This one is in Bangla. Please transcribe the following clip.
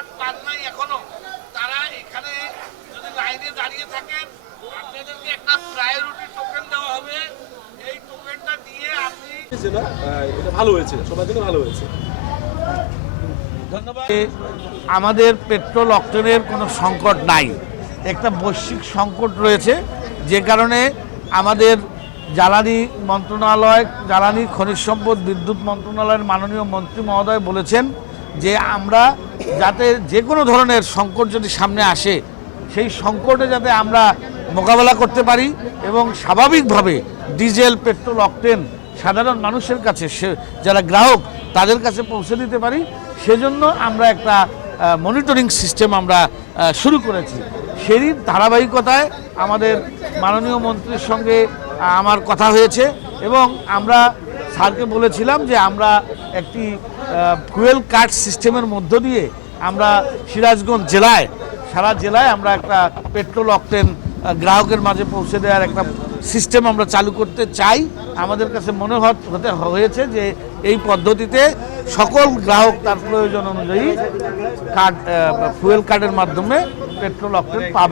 কার্ড পান নাই এখনো, তারা এখানে যদি লাইনে দাঁড়িয়ে থাকেন, আপনাদেরকে একটা প্রায়োরিটি টোকেন দেওয়া হবে। এই টোকেনটা দিয়ে আপনি এটা ভালো হয়েছে, সবার জন্য ভালো হয়েছে। ধন্যবাদ। আমাদের পেট্রোল অক্টেনের কোনো সংকট নাই, একটা বৈশ্বিক সংকট রয়েছে, যে কারণে আমাদের জ্বালানি মন্ত্রণালয়, জ্বালানি খনিজ সম্পদ বিদ্যুৎ মন্ত্রণালয়ের মাননীয় মন্ত্রী মহোদয় বলেছেন যে আমরা যাতে যে কোনো ধরনের সংকট যদি সামনে আসে, সেই সংকটে যাতে আমরা মোকাবেলা করতে পারি এবং স্বাভাবিকভাবে ডিজেল পেট্রোল অক্টেন সাধারণ মানুষের কাছে, যারা গ্রাহক তাদের কাছে পৌঁছে দিতে পারি, সেজন্য আমরা একটা মনিটরিং সিস্টেম আমরা শুরু করেছি। সেই ধারাবাহিকতায় আমাদের মাননীয় মন্ত্রীর সঙ্গে আমার কথা হয়েছে এবং আমরা স্যারকে বলেছিলাম যে আমরা একটি ফুয়েল কার্ড সিস্টেমের মধ্য দিয়ে আমরা সিরাজগঞ্জ জেলায়, সারা জেলায় আমরা একটা পেট্রোল অক্টেন গ্রাহকের মাঝে পৌঁছে দেওয়ার একটা সিস্টেম আমরা চালু করতে চাই। আমাদের কাছে মনে হয়েছে যে এই পদ্ধতিতে সকল গ্রাহক তার প্রয়োজন অনুযায়ী কার্ড, ফুয়েল কার্ডের মাধ্যমে পেট্রোল অক্টেন পাবে।